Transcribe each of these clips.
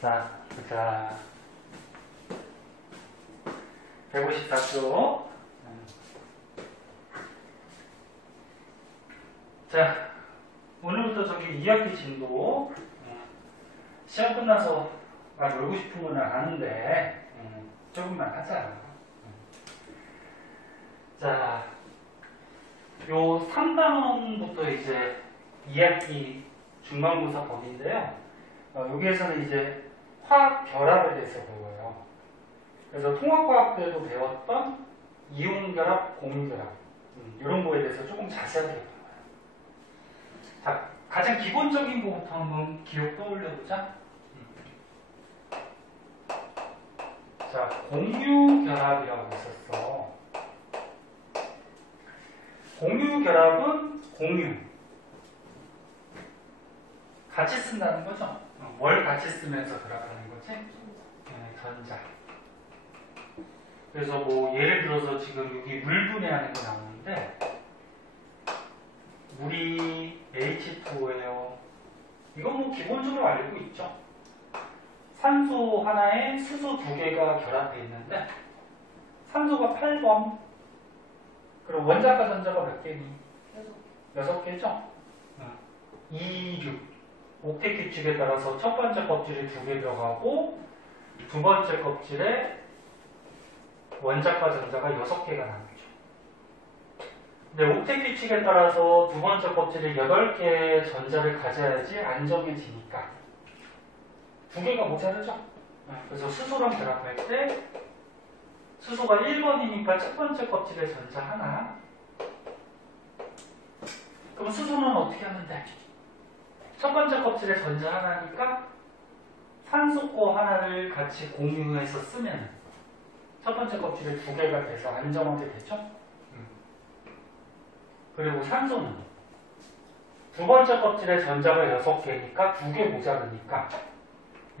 자, 보자. 154쪽. 자, 오늘부터 저기 2학기 진도. 시험 끝나서 막 놀고 싶은 건 아는데, 조금만 하자. 자, 요 3단원부터 이제 2학기 중간고사 법인데요. 여기에서는 이제 화학 결합에 대해서 배워요. 그래서 통합과학 때도 배웠던 이온결합, 공유결합 이런 거에 대해서 조금 자세하게 배워요. 자, 가장 기본적인 거부터 한번 기억 떠올려보자. 자, 공유결합이라고 있었어. 공유결합은 공유. 같이 쓴다는 거죠. 뭘 같이 쓰면서 결합하는 거지? 전자. 그래서 뭐 예를 들어서 지금 여기 물 분해하는 거 나오는데 물이 H2O예요. 이건 뭐 기본적으로 알고 있죠. 산소 하나에 수소 2개가 결합되어 있는데 산소가 8번. 그럼 원자과 전자가 몇 개니? 6개죠? 2, 6. 옥텟 규칙에 따라서 첫 번째 껍질에 2개 들어가고 두 번째 껍질에 원자과 전자가 6개가 나오죠. 근데 옥텟 규칙에 따라서 두 번째 껍질에 8개의 전자를 가져야지 안정해지니까 2개가 모자르죠. 그래서 수소랑 결합할 때 수소가 1번이니까 첫 번째 껍질에 전자 하나. 그럼 수소는 어떻게 하면 돼? 첫 번째 껍질에 전자 하나니까 산소 거 하나를 같이 공유해서 쓰면 첫 번째 껍질에 2개가 돼서 안정하게 되죠. 그리고 산소는 두 번째 껍질에 전자가 6개니까 2개 모자르니까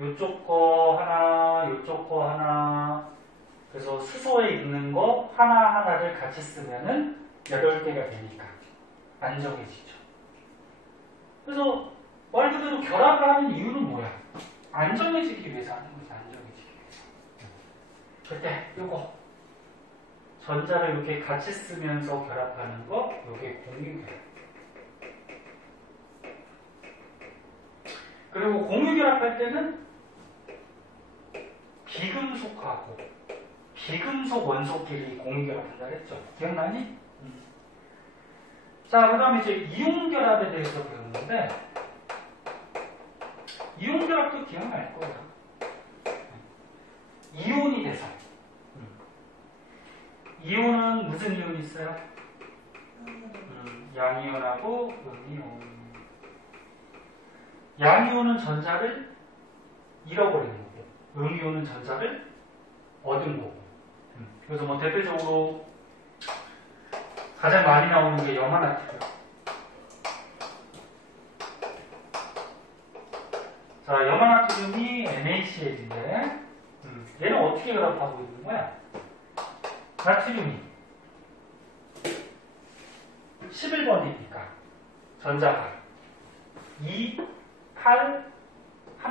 이쪽 거 하나, 이쪽 거 하나. 그래서 수소에 있는 거 하나하나를 같이 쓰면은 8개가 되니까 안정해지죠. 그래서 말 그대로 결합을 하는 이유는 뭐야? 안정해지기 위해서 하는 거지. 안정해지기 위해서. 그때 요거 전자를 이렇게 같이 쓰면서 결합하는 거 요게 공유결합. 그리고 공유결합할 때는 비금속하고 비금속 원소끼리 공유결합한다 했죠. 기억나니? 자, 그 다음에 이제 이온결합에 대해서 배우는데 이온결합도 기억날 거야. 이온이 돼서. 이온은 무슨 이온이 있어요? 양이온하고 음이온. 양이온은 전자를 잃어버리는 거고, 음이온은 전자를 얻은 거고. 그래서 뭐 대표적으로 가장 많이 나오는 게 염화나트륨. 자, 염화나트륨이 NaCl인데 얘는 어떻게 결합하고 있는 거야? 나트륨이 11번이니까 전자가 2, 8, 1.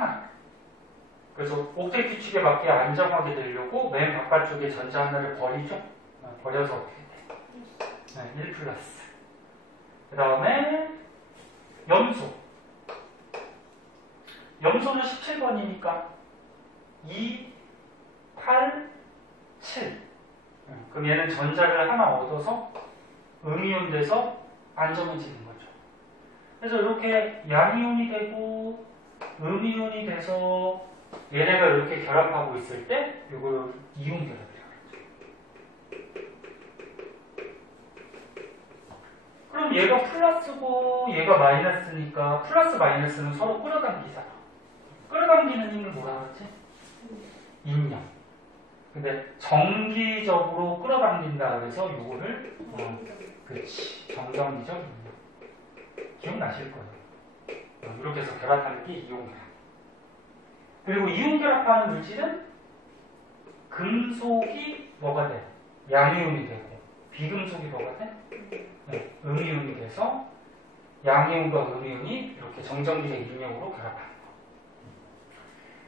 그래서 옥텟 규칙에 맞게 안정하게 되려고 맨 바깥쪽에 전자 하나를 버리죠. 버려서 어떻게 돼? 1 플러스. 그 다음에 염소. 염소는 17번이니까 2, 8, 7. 그럼 얘는 전자를 하나 얻어서 음이온 돼서 안정해지는 거죠. 그래서 이렇게 양이온이 되고 음이온이 돼서 얘네가 이렇게 결합하고 있을 때 이걸 이온결합이라고 하죠. 그럼 얘가 플러스고 얘가 마이너스니까 플러스 마이너스는 서로 끌어당기잖아. 끌어당기는 힘을 뭐라 그러지? 인력. 근데 정기적으로 끌어당긴다 그래서 이거를 그렇지, 정정기적 인력. 기억나실 거예요. 이렇게 해서 결합하는 게 이온결합. 그리고 이온결합하는 물질은 금속이 뭐가 돼? 양이온이 되고 비금속이 뭐가 돼? 음이온이 돼서 양이온과 음이온이 이렇게 정정기적 인력으로 결합하는 거.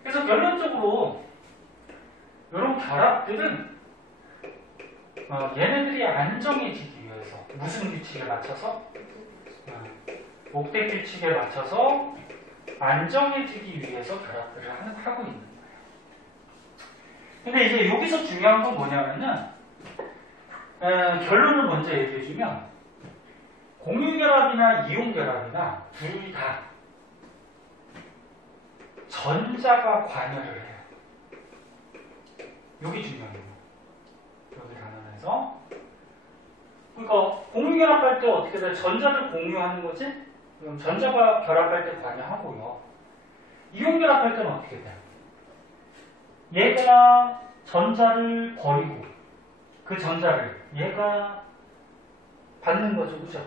그래서 결론적으로 이런 결합들은 얘네들이 안정해지기 위해서 무슨 규칙에 맞춰서? 목대 규칙에 맞춰서 안정해지기 위해서 결합들을 하고 있는 거예요. 근데 이제 여기서 중요한 건 뭐냐면은 결론을 먼저 얘기해주면 공유결합이나 이온결합이나 둘 다 전자가 관여를 해요. 여기 중요해요. 여기 단원에서. 그러니까 공유결합할 때 어떻게 돼? 전자를 공유하는 거지? 그럼 전자가 결합할 때 관여하고요. 이온결합할 때는 어떻게 돼요? 얘가 전자를 버리고 그 전자를 얘가 받는 거죠. 그죠?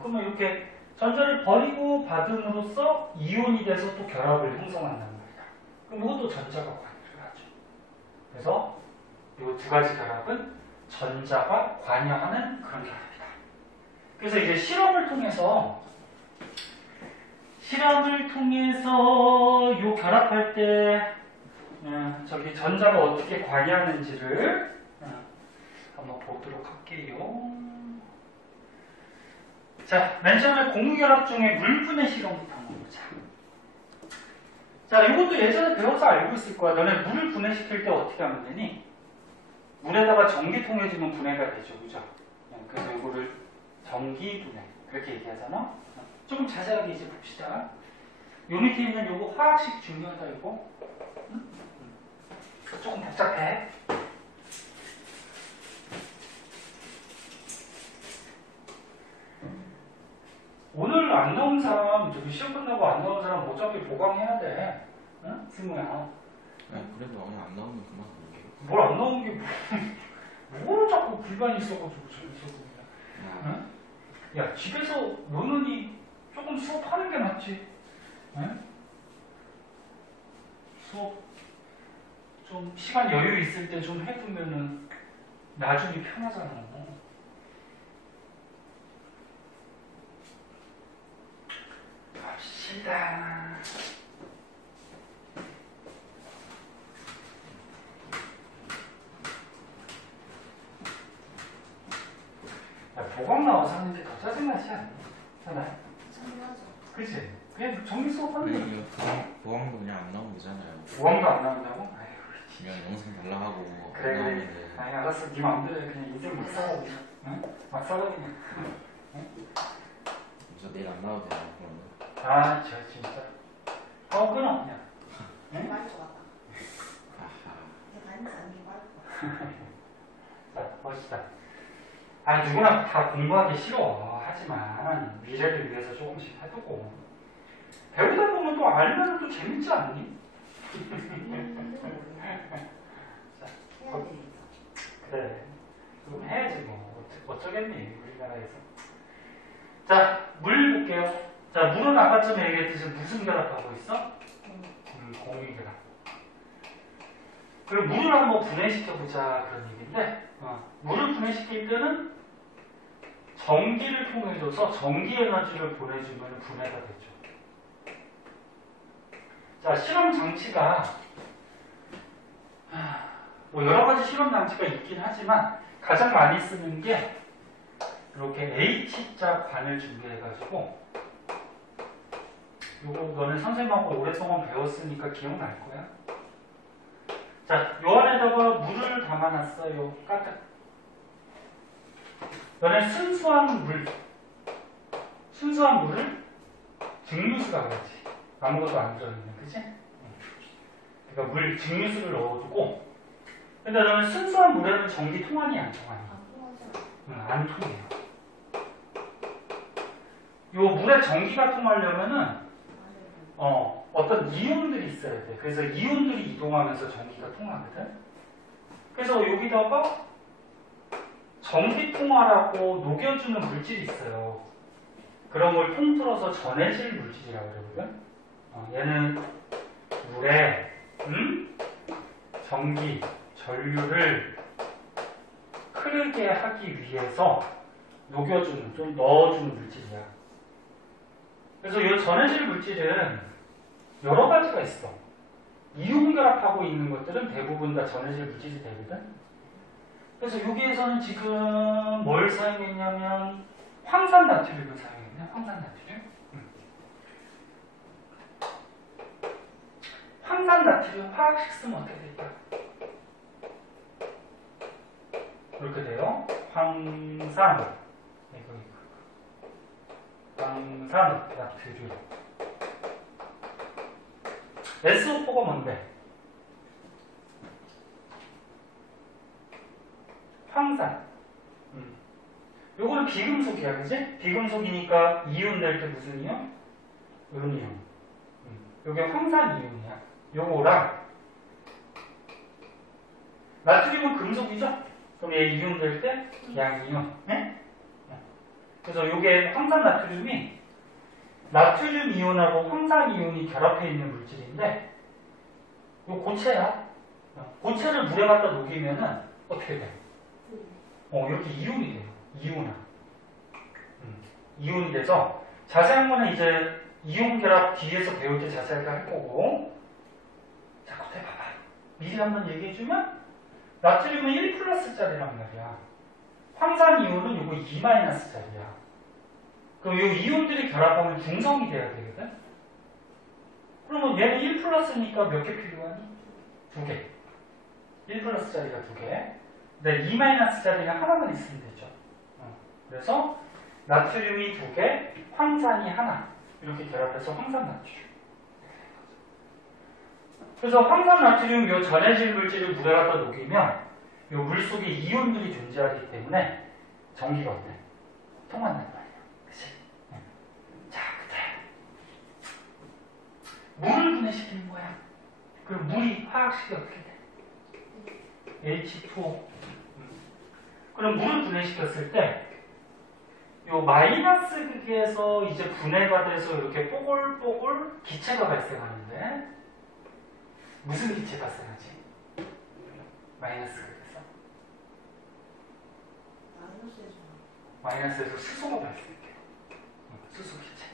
그러면 이렇게 전자를 버리고 받음으로써 이온이 돼서 또 결합을 형성한단 말이야. 그럼 이것도 전자가 관여를 하죠. 그래서 이 두 가지 결합은 전자가 관여하는 그런 결합이다. 그래서 이제 실험을 통해서 이 결합할 때 저기 전자가 어떻게 관여하는지를 한번 보도록 할게요. 자, 맨 처음에 공유결합 중에 물분해 실험부터 한번 보자. 자, 이것도 예전에 배워서 알고 있을 거야. 너네 물을 분해시킬 때 어떻게 하면 되니? 물에다가 전기통 해주면 분해가 되죠. 그죠? 그래서 이거를 전기분해. 그렇게 얘기하잖아? 조금 자세하게 이제 봅시다. 요 밑에 있는 요거 화학식 중요하다, 이거. 응? 조금 복잡해. 오늘 안 나온 사람, 저기 시험 끝나고 안 나온 사람 어차피 보강해야 돼. 응? 승우야. 그래도 오늘 안 나오면 그만 볼게요. 뭘 안 나온 게 뭘 자꾸 불만이 있어가지고 저기서 그냥. 응? 야, 집에서 노는이 조금 수업하는 게 낫지. 응? 수업 좀 시간 여유 있을 때 좀 해두면은 나중에 편하잖아. 갑시다. 야, 보강 나와서 하는데 더 짜증나지 않니? 잖아요. 짜증나죠. 그치? 그냥 정리 수업하는 거야. 보강도 그냥 안 나오면 되잖아요. 보강도 안 나온다고? 아이고, 그냥 영상 달라하고 그래, 안 그래. 나오면은 아니, 알았어. 네 마음대로 해. 그냥 인생 막 살아. 응? 막 살아, 그냥. 저 내일 안 나와도 돼요. 그러면. 아, 저 진짜. 끊어, 그냥. 응? 말것 같다. 내가 앉아 안게 말것 같다. 자, 봅시다. 아니, 누구나 다 공부하기 싫어. 하지만 미래를 위해서 조금씩 해두고 배우다 보면 또 알면 또 재밌지 않니? 자, 해야 되니까. 그래. 그럼 해야지 뭐. 어쩌겠니, 우리나라에서. 자, 물 볼게요. 자, 물은 아까쯤에 얘기했듯이 무슨 결합하고 있어? 공유결합. 그리고 물을 한번 분해시켜보자 그런 얘기인데 물을 분해시킬 때는 전기를 통해줘서 전기 에너지를 보내주면 분해가 되죠. 자, 실험 장치가 뭐 여러 가지 실험 장치가 있긴 하지만 가장 많이 쓰는 게 이렇게 H자 관을 준비해가지고 요거 너는 선생님하고 오랫동안 배웠으니까 기억날 거야. 자, 요 안에다가 물을 담아놨어요. 까딱. 너네 순수한 물을 증류수라 그러지. 아무것도 안 들어있는, 그치? 그러니까 증류수를 넣어두고, 근데 너는 순수한 물에는 전기 통하니 안 통하니? 안 통하잖아. 응, 안 통해요. 요 물에 전기가 통하려면은 어떤 이온들이 있어야 돼. 그래서 이온들이 이동하면서 전기가 통하거든. 그래서 여기다가 전기통화라고 녹여주는 물질이 있어요. 그런 걸 통틀어서 전해질 물질이라고 그러거든. 얘는 물에 전기, 전류를 흐르게 하기 위해서 녹여주는, 좀 넣어주는 물질이야. 그래서 이 전해질 물질은 여러 가지가 있어. 이온 결합하고 있는 것들은 대부분 다 전해질 물질이 되거든. 그래서 여기에서는 지금 뭘 사용했냐면 황산 나트륨을 사용했네. 황산 나트륨. 황산 나트륨 화학식 쓰면 어떻게 될까? 이렇게 돼요. 황산 나트륨. SO4가 뭔데? 황산. 요거는 비금속이야, 그지? 비금속이니까 이온 될 때 무슨 이온? 음이온. 요게 황산 이온이야. 요거랑 나트륨은 금속이죠? 그럼 얘 이온 될 때 양이온. 네? 그래서 요게 황산 나트륨이 나트륨 이온하고 황산 이온이 결합해 있는 물질인데 요 고체야. 고체를 물에 갖다 녹이면은 어떻게 돼? 이렇게 이온이 돼요. 이온화. 이온이 돼서 자세한 거는 이제 이온 결합 뒤에서 배울 때 자세하게 할 거고. 자, 그때 봐봐. 미리 한번 얘기해주면 나트륨은 1 플러스짜리란 말이야. 황산 이온은 요거 2 마이너스짜리야. 그럼 요 이온들이 결합하면 중성이 돼야 되거든? 그러면 얘는 1 플러스니까 몇 개 필요하니? 2개. 1 플러스짜리가 2개. 근데 2 마이너스짜리가 하나만 있으면 되죠. 그래서 나트륨이 2개, 황산이 하나. 이렇게 결합해서 황산 나트륨. 그래서 황산 나트륨 요 전해질 물질을 물에 갖다 녹이면 요 물 속에 이온들이 존재하기 때문에 전기가 어때? 통한단 말이야. 그치? 자, 그때 물을 분해시키는 거야. 그럼 물이 화학식이 어떻게 돼? H2O. 그럼 물을 분해시켰을 때 요 마이너스 극에서 이제 분해가 돼서 이렇게 뽀글뽀글 기체가 발생하는데 무슨 기체 발생하지? 마이너스 극에서 마이너스에서 수소가 발생해요. 수소 기체.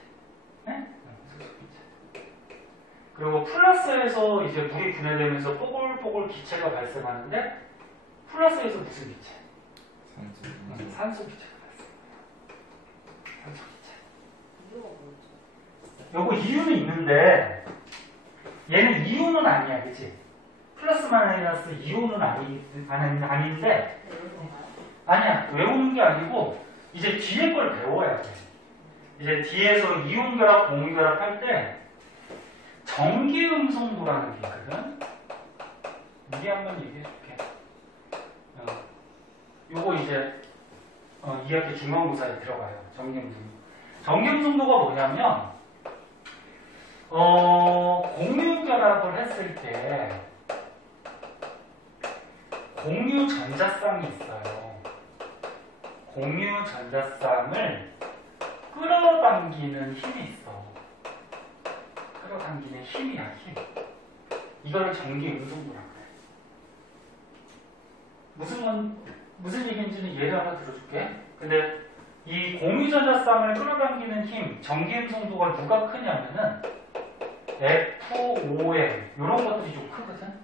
네? 수소 기체. 그리고 플러스에서 이제 물이 분해되면서 뽀글뽀글 기체가 발생하는데 플러스에서 무슨 기체? 산소 기체가 발생해요. 산소 기체. 요거 이유는 있는데 얘는 이온은 아니야, 그치? 플러스 마이너스 이온은 아닌데 아니야, 외우는 게 아니고 이제 뒤에 걸 배워야 돼. 이제 뒤에서 이온 결합, 공유 결합 할 때 전기 음성도라는 게 있거든. 미리 한번 얘기해 줄게. 요거 이제 2학기 중간고사에 들어가요. 전기 음성도. 전기 음성도가 뭐냐면 공유 결합을 했을 때 공유 전자쌍이 있어요. 공유 전자쌍을 끌어당기는 힘이 있어. 끌어당기는 힘이야, 힘. 이거를 전기 음성도라고 해. 무슨 얘기인지는 예를 하나 들어줄게. 근데 이 공유 전자쌍을 끌어당기는 힘, 전기 음성도가 누가 크냐면은 FOM 이런 것들이 좀 크거든.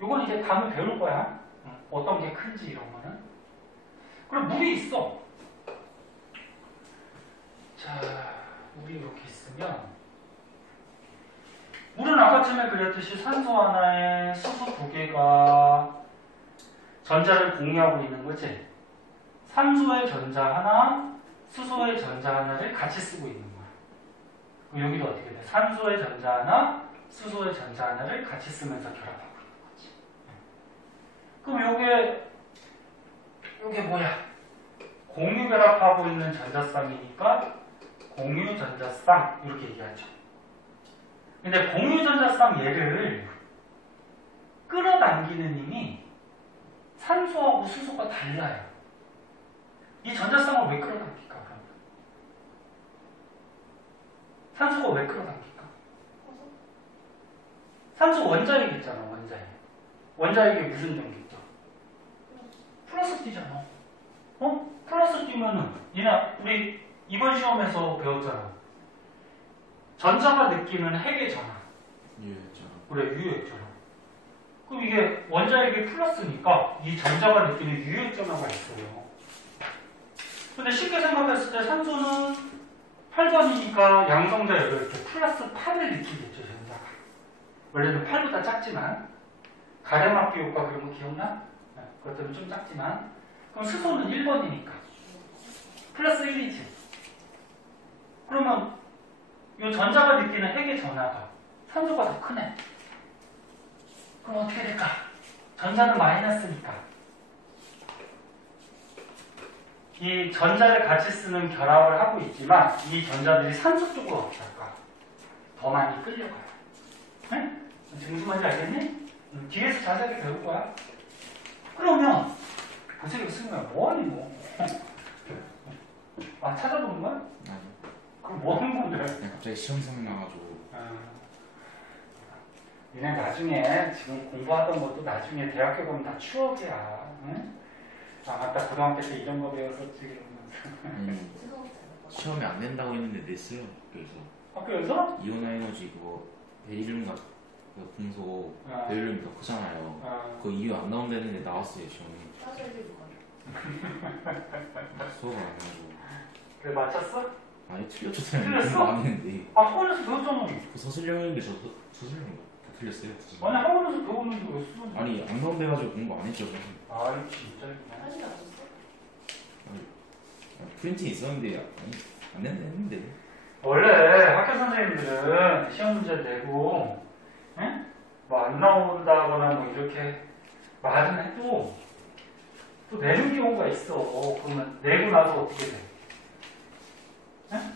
이건 이제 다음에 배울 거야. 어떤 게 큰지 이런 거는. 그럼 물이 있어. 자, 물이 이렇게 있으면 물은 아까쯤에 그렸듯이 산소 하나에 수소 2개가 전자를 공유하고 있는 거지. 산소의 전자 하나, 수소의 전자 하나를 같이 쓰고 있는 거야. 그럼 여기도 어떻게 돼? 산소의 전자 하나, 수소의 전자 하나를 같이 쓰면서 결합하고 있는 거지. 그럼 요게 뭐야? 공유 결합하고 있는 전자쌍이니까 공유 전자쌍 이렇게 얘기하죠. 근데 공유 전자쌍 얘를 끌어당기는 힘이 산소하고 수소가 달라요. 이 전자쌍을 왜 끌어당길까? 그럼? 산소가 왜 끌어당길까? 산소 원자핵 있잖아, 원자핵. 원자핵에 무슨 전기 있죠? 플러스 띄잖아. 플러스 띄면은 우리 이번 시험에서 배웠잖아. 전자가 느끼는 핵의 전압. 그래, 유효액전화. 그럼 이게 원자력이 플러스니까 이 전자가 느끼는 유효액전화가 있어요. 근데 쉽게 생각했을 때 산소는 8번이니까 양성자 8개 플러스 8을 느끼겠죠, 전자가. 원래는 8보다 작지만 가래막기 효과 그런 거 기억나? 네, 그것들은 좀 작지만 그럼 수소는 1번이니까 플러스 1이지. 그러면 이 전자가 느끼는 핵의 전하가 산소가 더 크네. 그럼 어떻게 될까? 전자는 마이너스니까 이 전자를 같이 쓰는 결합을 하고 있지만 이 전자들이 산소 쪽으로 어떻게 할까? 더 많이 끌려가요. 네? 무슨 말인지 알겠니? 뒤에서 자세하게 배울 거야. 그러면 고생이 쓰는 거야. 뭐하니 뭐? 아, 찾아보는 거야? 아니. 그럼 뭐 하는 건데? 갑자기 시험 생각나가지고. 니네 나중에 지금 공부하던 것도 나중에 대학교 가면 다 추억이야. 응? 아, 맞다. 고등학교 때 이런 거 배웠었지. 이러면서. 시험에 안 된다고 했는데 냈어요. 그래서 학교에서? 이온화 에너지 그거 베릴륨과 그 금속 아. 베릴륨이 더 크잖아요. 아, 그거 이유 안 나온다 했는데 나왔어요 시험이. 수업을 안 해가지고. 그래, 맞췄어? 아니 틀렸잖아요. 틀렸어? 공부 안 했는데. 아, 학원에서 배웠잖아. 그 서술형인데 저 서술형 다 틀렸어요. 아니, 학원에서 배웠는데 왜 수능? 아니 안 나온다 해가지고 공부 안 했죠. 아이, 진짜. 프린팅 있었는데 안 된다 했는데. 원래 학교 선생님들은 시험 문제 내고, 응? 뭐 안 나온다거나 뭐 이렇게 말은 해도 또 내는 경우가 있어. 그러면 내고 나서 어떻게 돼? 응?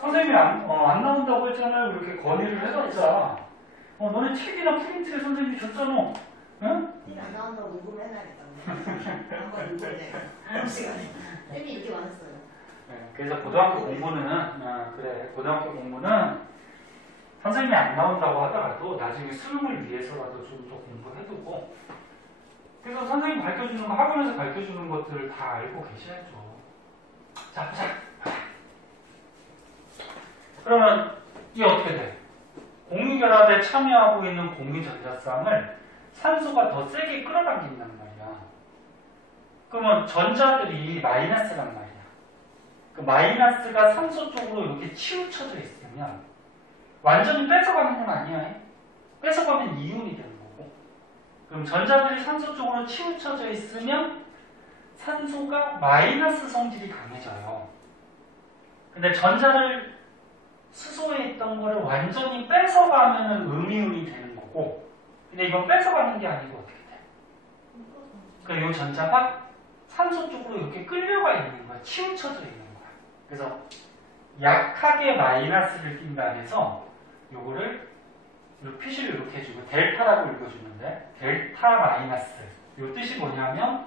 선생님이 안 나온다고 했잖아요. 이렇게 건의를 해봤자. 너네 책이나 프린트에 선생님이 줬잖아. 응? 안 나온다고 녹음해놔야겠다. 한번 녹음해. 시간에. 쌤이 이렇게 많았어요. 네, 그래서 고등학교 공부는 고등학교 공부는 선생님이 안 나온다고 하더라도 나중에 수능을 위해서라도 좀 더 공부해두고 그래서 선생님 가르쳐주는 거 학원에서 가르쳐주는 것들을 다 알고 계셔야죠. 자, 보자. 그러면 이게 어떻게 돼? 공유결합에 참여하고 있는 공유전자쌍을 산소가 더 세게 끌어당긴단 말이야. 그러면 전자들이 마이너스란 말이야. 그 마이너스가 산소 쪽으로 이렇게 치우쳐져 있으면 완전히 뺏어가는 건 아니야. 뺏어가면 이온이 되는 거고. 그럼 전자들이 산소 쪽으로 치우쳐져 있으면 산소가 마이너스 성질이 강해져요. 근데 전자를 수소에 있던 거를 완전히 뺏어가면 음이온이 되는 거고. 근데 이건 뺏어가는 게 아니고 어떻게 돼? 그러니까 이 전자가 산소 쪽으로 이렇게 끌려가 있는 거야. 치우쳐져 있는 거야. 그래서 약하게 마이너스를 띈다 해서 요거를 요 표시를 이렇게 해주고 델타라고 읽어주는데 델타 마이너스 요 뜻이 뭐냐면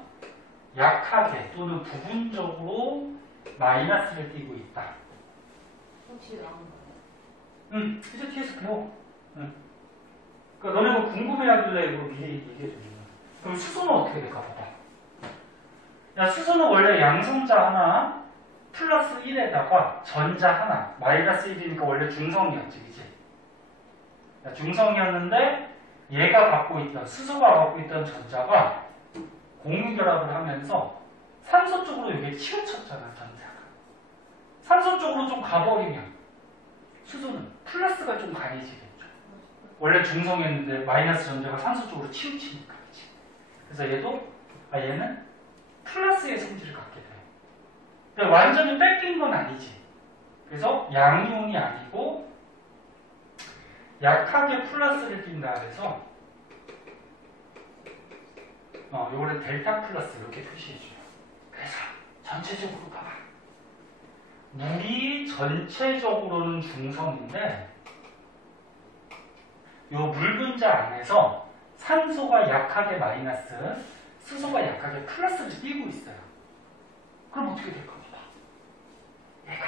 약하게 또는 부분적으로 마이너스를 띄고 있다. 혹시 나온 거예요? 응, 이제 뒤에서 배워. 응. 그러니까 너네 뭐 궁금해하길래 이거 미리 얘기해주는 거야. 그럼 수소는 어떻게 될까 봐봐. 야, 수소는 원래 양성자 하나 플러스 1에다가 전자 하나 마이너스 1이니까 원래 중성이었지, 그치? 야, 중성이었는데 얘가 갖고 있던 수소가 갖고 있던 전자가 공유결합을 하면서 산소 쪽으로 이게 치우쳤잖아, 전자가. 산소 쪽으로 좀 가버리면 수소는 플러스가 좀 강해지겠죠. 원래 중성이었는데 마이너스 전자가 산소 쪽으로 치우치니까, 그치? 그래서 얘는 플러스의 성질을 갖게 돼요. 근데 완전히 뺏긴 건 아니지. 그래서 양이온이 아니고 약하게 플러스를 띈다 해서 요거를 델타 플러스 이렇게 표시해줘요. 그래서 전체적으로 봐봐. 물이 전체적으로는 중성인데 요 물 분자 안에서 산소가 약하게 마이너스, 수소가 약하게 플러스를 띄고 있어요. 그럼 어떻게 될 겁니다. 얘가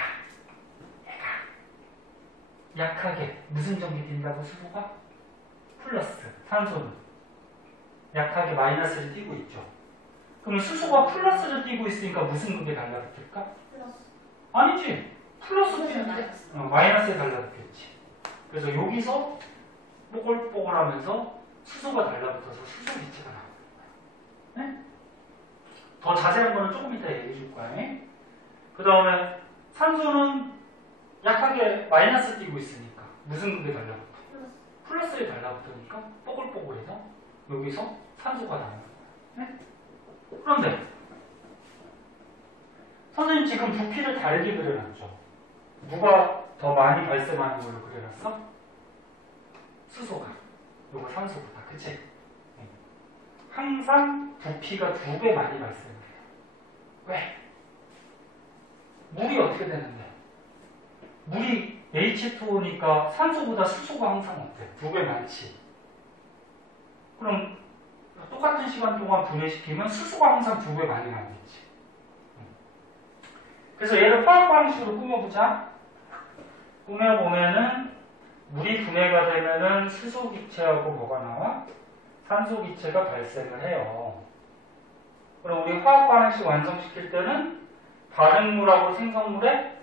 약하게 무슨 전기 띈다고 수소가? 플러스, 산소는 약하게 마이너스를 띄고 있죠. 그럼 수소가 플러스를 띄고 있으니까 무슨 극에 달라붙을까? 플러스. 아니지. 플러스 띄는데 마이너스에 달라붙겠지. 그래서 여기서 뽀글뽀글하면서 수소가 달라붙어서 수소 기체가 나옵니다. 네? 더 자세한 거는 조금 이따 얘기해 줄 거야. 그 다음에 산소는 약하게 마이너스 띄고 있으니까 무슨 극에 달라붙어? 플러스에 달라붙으니까 뽀글뽀글해서 여기서 산소가 나오는 거야. 네? 그런데 선생님 지금 부피를 다르게 그려놨죠. 누가 더 많이 발생하는 걸로 그려놨어? 수소가. 요거 산소보다. 그치? 네. 항상 부피가 2배 많이 발생해요. 왜? 물이 어떻게 되는데? 물이 H2O니까 산소보다 수소가 항상 어때? 2배 많지. 그럼 똑같은 시간 동안 분해시키면 수소가 항상 2배 많이 나오겠지. 그래서 얘를 화학 방식으로 꾸며보자. 꾸며보면은 물이 분해가 되면은 수소 기체하고 뭐가 나와? 산소 기체가 발생을 해요. 그럼 우리 화학 반응식 완성시킬 때는 다른 물하고 생성물에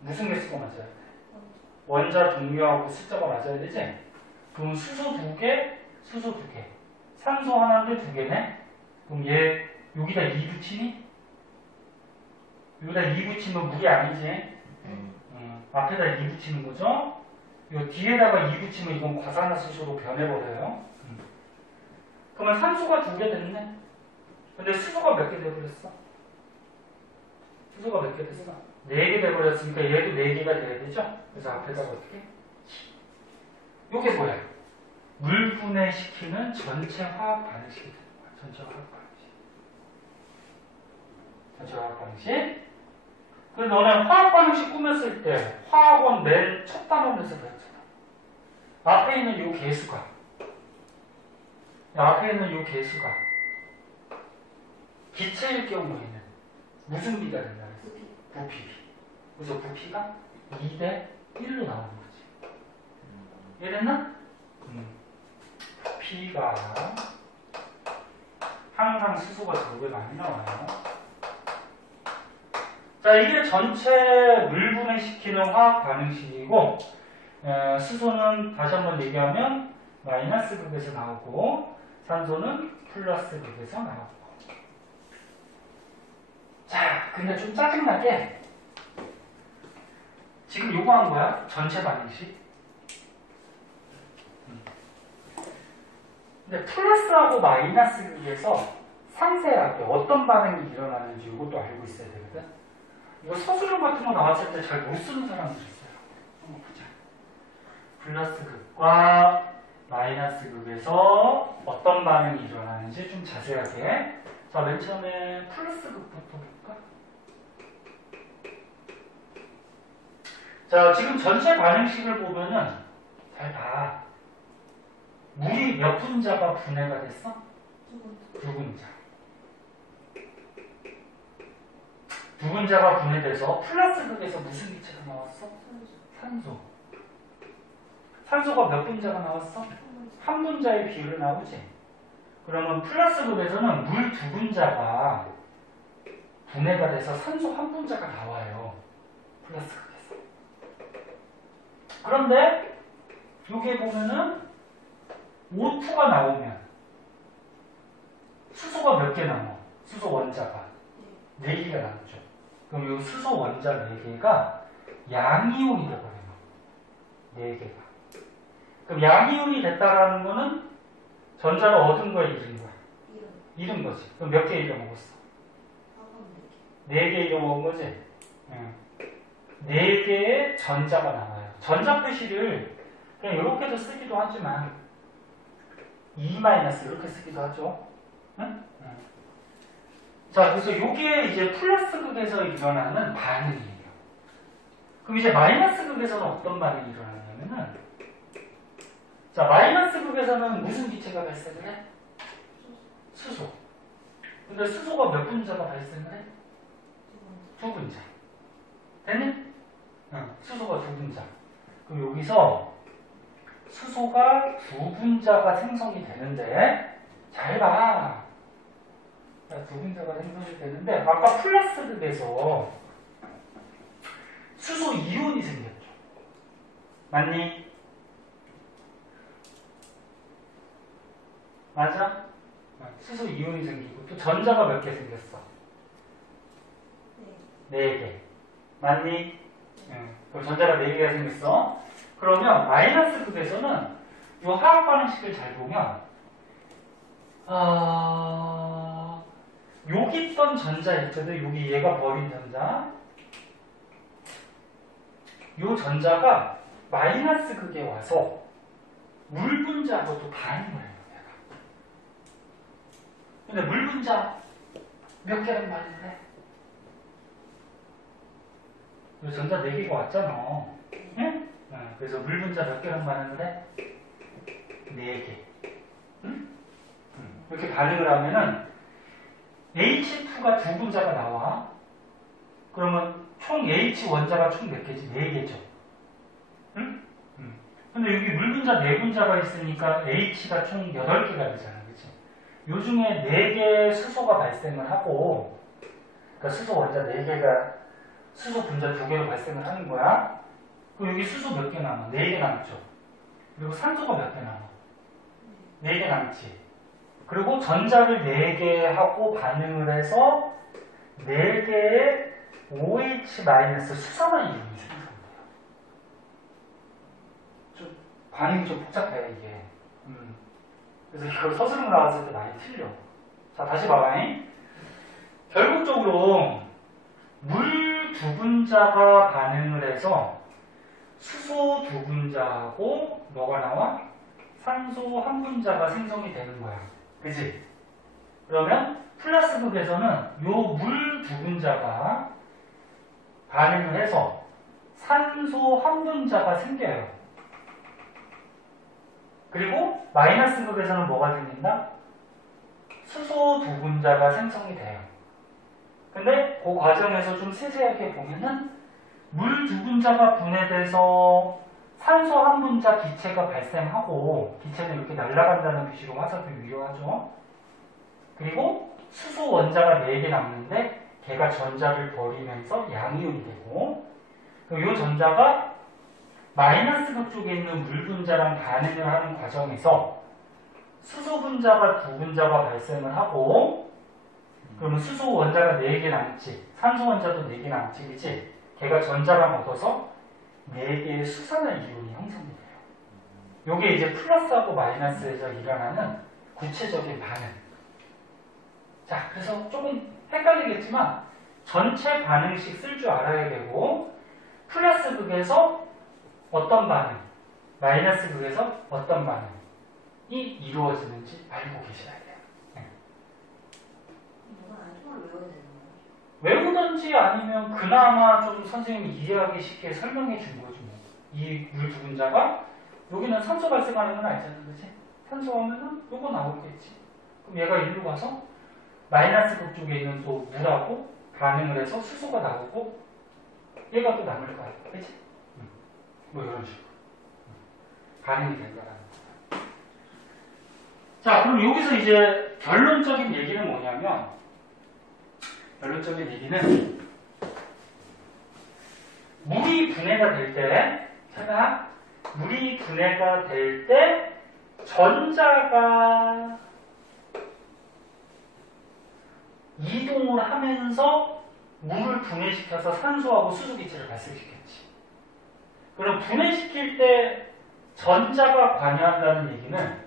무슨 개수가 맞아야 돼? 원자 동류하고 숫자가 맞아야 되지? 그럼 수소 2개, 수소 2개. 산소 하나인데 2개네? 그럼 얘 여기다 2 붙이니? 여기다 2 붙이면 물이 아니지? 앞에다 2 붙이는 거죠? 요 뒤에다가 2 붙이면 이건 과산화수소로 변해버려요. 그러면 산소가 2개 됐네? 근데 수소가 몇 개 돼버렸어? 수소가 몇 개 됐어? 4개 돼버렸으니까 얘도 4개가 돼야 되죠? 그래서 앞에다가 어떻게? 요게 뭐야? 물 분해시키는 전체 화학 반응식이 되는 거야. 전체 화학 반응식. 전체 화학 반응식. 그래서 너는 화학 반응식 꾸몄을 때 화학원 맨 첫 단원에서 배웠잖아. 앞에 있는 요 개수가 기체일 경우에는 무슨 비가 된다 그랬어? 부피. 그래서 부피가 2대 1로 나오는 거지. 이해됐나? 부피가 항상 수소가 2배 많이 나와요. 자, 이게 전체 물 분해시키는 화학 반응식이고, 수소는 다시 한번 얘기하면 마이너스 극에서 나오고, 산소는 플러스 극에서 나오고. 자, 근데 좀 짜증나게 지금 요거 한 거야? 전체 반응식. 근데 플러스하고 마이너스 극에서 상세하게 어떤 반응이 일어나는지 이것도 알고 있어야 되거든. 이거 서술형 같은 거 나왔을 때 잘 못 쓰는 사람들 있어요. 한번 보자. 플러스 극과 마이너스 극에서 어떤 반응이 일어나는지 좀 자세하게. 자, 맨 처음에 플러스 극부터 볼까? 자, 지금 전체 반응식을 보면은 잘 봐. 물이 몇 분자가 분해가 됐어? 2분자. 2분자가 분해돼서 플러스 극에서 무슨 기체가 나왔어? 산소. 산소가 몇 분자가 나왔어? 한 분자의 비율로 나오지. 그러면 플러스 극에서는 물 2분자가 분해가 돼서 산소 한 분자가 나와요. 플러스 극에서. 그런데 여기에 보면은 O2가 나오면 수소가 몇 개 남아? 수소 원자가 4개가 남죠. 그럼 이 수소 원자 4개가 양이온이 되버려요. 4개가. 그럼 양이온이 됐다라는 거는 전자를 얻은 거야, 잃은 거야? 잃은 거지. 그럼 몇 개 잃어먹었어? 4개 잃어먹은 거지? 4개의 전자가 남아요. 전자 표시를 그냥 이렇게도 쓰기도 하지만 E- 이렇게 쓰기도 하죠. 응? 자, 그래서 이게 이제 플러스 극에서 일어나는 반응이에요. 그럼 이제 마이너스 극에서는 어떤 반응이 일어나냐면은, 자, 마이너스 극에서는 무슨 기체가 발생을 해? 수소. 근데 수소가 몇 분자가 발생을 해? 2분자. 됐니? 수소가 2분자. 그럼 여기서 수소가 2분자가 생성이 되는데, 잘 봐. 2분자가 생성이 되는데, 아까 플러스 극에서 수소 이온이 생겼죠. 맞니? 맞아? 수소 이온이 생기고 또 전자가 몇 개 생겼어? 네. 4개. 맞니? 응. 그럼 전자가 4개가 생겼어. 그러면 마이너스 극에서는 이 화학 반응식을 잘 보면 여기 있던 전자 있거든. 여기 얘가 버린 전자. 이 전자가 마이너스 극에 와서 물 분자하고 또 반응을 해요. 얘가. 근데 물 분자 몇 개랑 반응을 해? 이 전자 4개가 왔잖아. 응? 그래서 물 분자 몇 개랑 반응을 해? 4개. 응? 이렇게 반응을 하면은 H2가 2분자가 나와. 그러면 총 H 원자가 총 몇 개지? 4개죠. 응? 근데 여기 물 분자 4분자가 있으니까 H가 총 8개가 되잖아. 그치? 요 중에 4개의 수소가 발생을 하고, 그러니까 수소 원자 4개가 수소 분자 2개로 발생을 하는 거야. 그럼 여기 수소 몇 개 남아? 4개 남죠. 그리고 산소가 몇 개 남아? 4개 남지. 그리고 전자를 4개 하고 반응을 해서 4개의 OH- 수산화 이온이 생성돼요. 좀 반응이 좀 복잡해 이게. 그래서 이걸 서술로 나왔을 때 많이 틀려. 자, 다시 봐봐잉. 결국적으로 물 2분자가 반응을 해서 수소 2분자하고 뭐가 나와? 산소 1분자가 생성이 되는 거야. 그치? 그러면 플러스 극에서는 요 물 2분자가 반응을 해서 산소 1분자가 생겨요. 그리고 마이너스 극에서는 뭐가 생긴다? 수소 2분자가 생성이 돼요. 근데 그 과정에서 좀 세세하게 보면은 물 2분자가 분해돼서 산소 1분자 기체가 발생하고, 기체는 이렇게 날아간다는 표시로 화살표 위로 하죠. 그리고 수소 원자가 4개 남는데 걔가 전자를 버리면서 양이온이 되고, 그리고 이 전자가 마이너스 극 쪽에 있는 물 분자랑 반응을 하는 과정에서 수소 분자가 2분자가 발생을 하고, 그러면 수소 원자가 4개 남지, 산소 원자도 4개 남지, 그치? 걔가 전자랑 얻어서 4개의 수산화 이온이 형성이 돼요. 요게 이제 플러스하고 마이너스에서 일어나는 구체적인 반응. 자, 그래서 조금 헷갈리겠지만 전체 반응식 쓸 줄 알아야 되고, 플러스 극에서 어떤 반응, 마이너스 극에서 어떤 반응이 이루어지는지 알고 계셔야 돼요. 이건 안쪽을 외워야 되는 거예요. 외우든지 아니면 그나마 좀 선생님이 이해하기 쉽게 설명해 준 거지 뭐. 이 물 2분자가 여기는 산소 발생하는 건 알잖아, 그치? 산소 하면은 요거 나오겠지. 그럼 얘가 일로 가서 마이너스 극 쪽에 있는 또 물하고 반응을 해서 수소가 나오고 얘가 또 남을 거야, 그치? 뭐 이런 식으로 반응이 된다라는 거야. 자, 그럼 여기서 이제 결론적인 얘기는 뭐냐면, 결론적인 얘기는 물이 분해가 될 때, 제가 물이 분해가 될 때 전자가 이동을 하면서 물을 분해시켜서 산소하고 수소 기체를 발생시켰지. 그럼 분해시킬 때 전자가 관여한다는 얘기는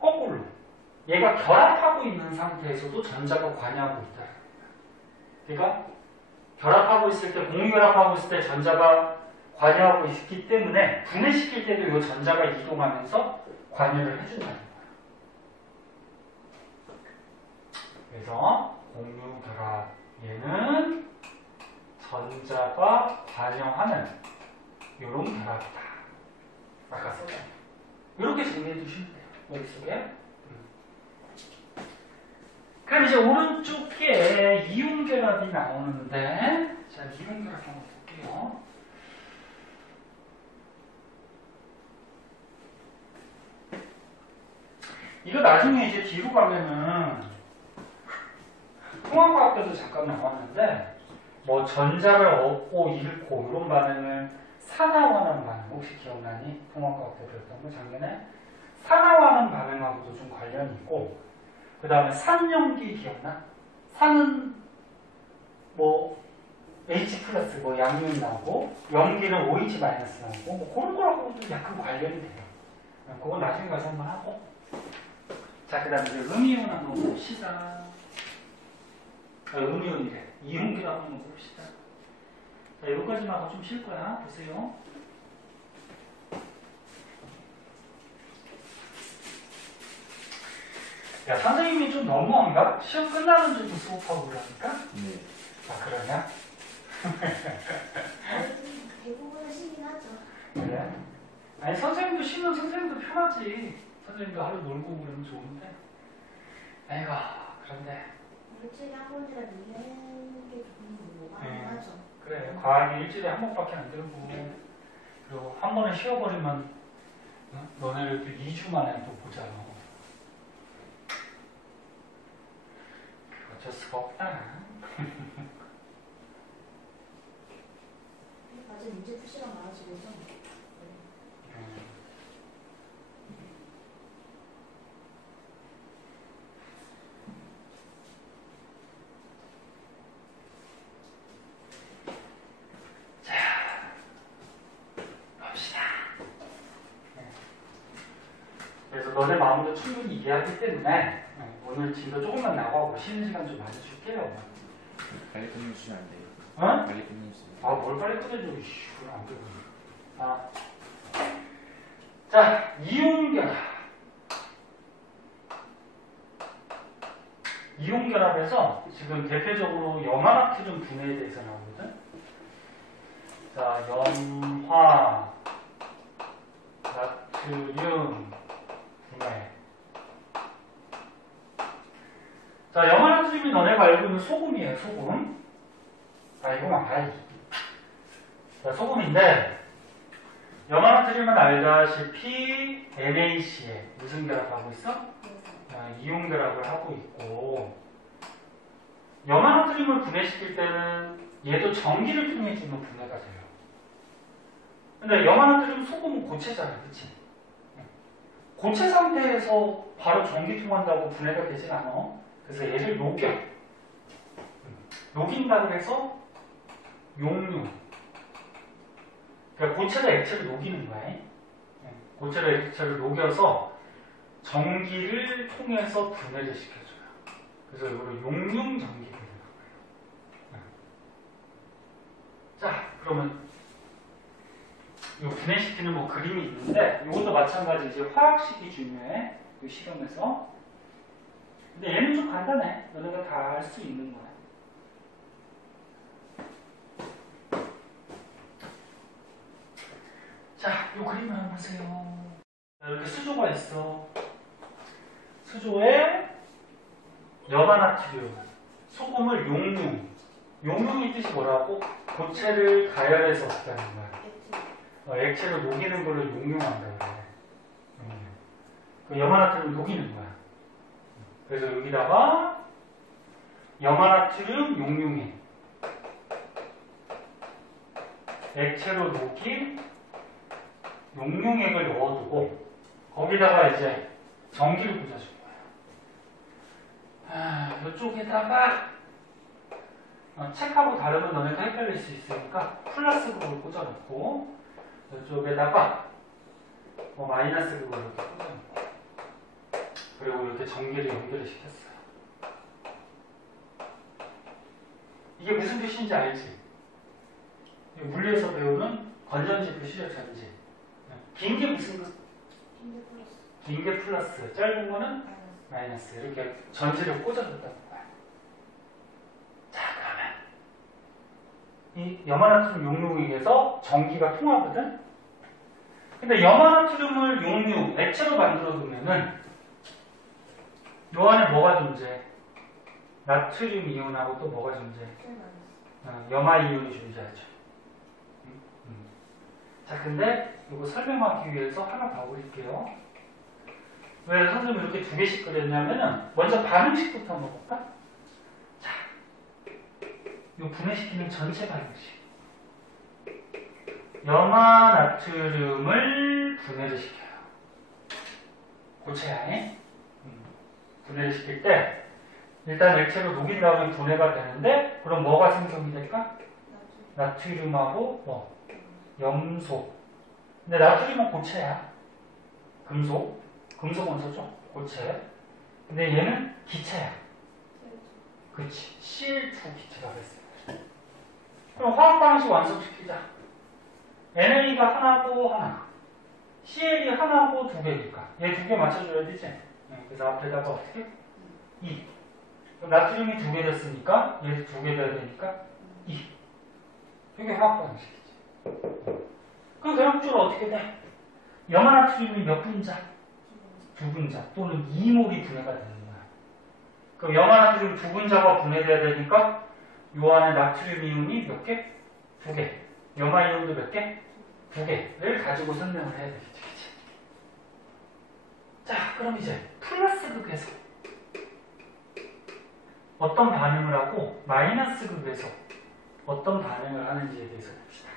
거꾸로 얘가 결합하고 있는 상태에서도 전자가 관여하고 있다. 그러니까 결합하고 있을 때, 공유결합하고 있을 때 전자가 관여하고 있기 때문에 분해시킬 때도 이 전자가 이동하면서 관여를 해준다는 거예요. 그래서 공유결합, 얘는 전자가 관여하는 이런 결합이다. 아까 썼죠. 이렇게 정리해 두시면 돼요. 머릿속에. 그럼 이제 오른쪽에 이온결합이 나오는데, 자, 이온결합 한번 볼게요. 이거 나중에 이제 뒤로 가면은 통합과학에도 잠깐 나왔는데, 뭐 전자를 얻고 잃고 이런 반응을 산화하는 반응, 혹시 기억나니? 통합과학 때 들었던 거 작년에 산화하는 수소화학 반응하고도 좀 관련이 있고, 그 다음에 산염기 기억나? 산은 뭐 H 플러스 뭐 양이온 나오고, 염기는 OH 마이너스 나오고, 뭐 그런 거라고도 약간 관련이 돼요. 그건 나중에 가서 한번 하고. 자, 그 다음에 이제 음이온 한번 봅시다. 음이온이래. 이온기라고 한번 봅시다. 자, 여기까지만 하고 좀 쉴 거야. 보세요. 야, 선생님이 좀 너무한가? 시험 끝나는 줄도 수업하고 그러니까? 네. 아, 그러냐? 대부분은 쉬긴 하죠. 그래? 아니, 선생님도 쉬면 선생님도 편하지. 선생님도 하루 놀고 그러면 좋은데. 아이고, 그런데. 일주일에 한 번이라도 일하는 게 조금 뭐 많이 하죠. 그래, 과학이 일주일에 한 번밖에 안 되고. 그리고 한 번에 쉬어버리면, 너네를 또 2주 만에 또 보잖아. 어쩔 수가 없다. 아직 문제 풀 시간 많아지고 있죠. 그래서 너네 마음도 충분히 이해하기 때문에 오늘 진도 조금만 나가고 쉬는 시간 좀 많이 줄게요. 빨리 끝내주시면 안 돼요. 어? 빨리 끝내주세요. 아, 뭘 빨리 끝내줘. 이씨, 그건 안 되고. 아. 자, 이온결합. 이온결합에서 지금 대표적으로 염화나트륨 분해에 대해서 나오거든. 자, 염화 나트륨 분해. 자, 염화나트륨이 너네가 알고 있는 소금이에요, 소금. 아, 이거만 봐야지. 자, 소금인데, 염화나트륨은 알다시피 NaC에 무슨 결합하고 있어? 이온 결합을 하고 있고, 염화나트륨을 분해시킬 때는 얘도 전기를 통해 주면 분해가 돼요. 근데 염화나트륨 소금은 고체잖아, 그치? 고체 상태에서 바로 전기 통한다고 분해가 되진 않아. 그래서 얘를 녹여. 녹인다고 해서 용류. 그러니까 고체가 액체를 녹이는 거야. 고체가 액체를 녹여서 전기를 통해서 분해를 시켜줘요. 그래서 이거를 용융 전기분해라고 해요. 자, 그러면 이 분해시키는 뭐 그림이 있는데 이것도 마찬가지 이제 화학식이 중요해. 이 실험에서. 근데 얘는 좀 간단해. 너네가 다 알 수 있는 거야. 자, 이 그림을 한번 보세요. 자, 이렇게 수조가 있어. 수조에 염화나트륨, 소금을 용융. 용융이 뜻이 뭐라고? 고체를 가열해서 어떻게 하는 거야? 액체를 녹이는 걸로 용융한다고 그래. 그 염화나트륨을 녹이는 거야. 그래서 여기다가 염화나트륨 용융액, 액체로 녹인 용융액을 넣어두고 거기다가 이제 전기를 꽂아준 거야. 이쪽에다가 책하고 다르면 너네가 헷갈릴 수 있으니까 플러스 그걸 꽂아놓고 이쪽에다가 마이너스 그걸 이렇게 꽂아놓고 그리고 이렇게 전기를 연결을 시켰어요. 이게 무슨 뜻인지 알지? 물리에서 배우는 건전지 부시력 전지. 긴 게 무슨 뜻? 긴 게 플러스, 짧은 거는 마이너스. 이렇게 전지를 꽂아줬다는 거야. 자, 그러면 이 염화나트륨 용융액에서 전기가 통하거든? 근데 염화나트륨을 용융, 액체로 만들어두면은 요 안에 뭐가 존재해? 나트륨 이온하고 또 뭐가 존재해? 염화 이온이 존재하죠. 자, 근데 이거 설명하기 위해서 하나 더 그릴게요. 왜 선생님이 이렇게 두 개씩 그렸냐면은 먼저 반응식부터 한번 볼까? 자, 이 분해시키는 전체 반응식. 염화나트륨을 분해를 시켜요. 고체야. 분해를 시킬 때 일단 액체로 녹인 다음에 분해가 되는데 그럼 뭐가 생성이 될까? 나트륨하고 뭐? 염소. 근데 나트륨은 고체야. 금속. 금속 원소죠. 고체. 근데 얘는 기체야. 그치. Cl2 기체가 됐어요. 그럼 화학 방식 완성시키자. NA가 하나고 하나. CL이 하나고 두 개니까. 얘 두 개 맞춰줘야 되지. 그래서 앞에다가 어떻게? 2. 그럼 나트륨이 두 개 됐으니까 얘도 두 개 돼야 되니까 2. 이게 화학 방식이지. 그럼 결국적으로 어떻게 돼? 염화나트륨이 몇 분자? 두 분자 또는 2몰이 분해가 되는 거야. 그럼 염화나트륨 두 분자가 분해돼야 되니까 요 안에 나트륨 이온이 몇 개? 두 개. 염화 이온도 몇 개? 두 개를 가지고 설명을 해야 되겠지. 그치? 자, 그럼 이제 플러스 극에서 어떤 반응을 하고 마이너스 극에서 어떤 반응을 하는지에 대해서 봅시다.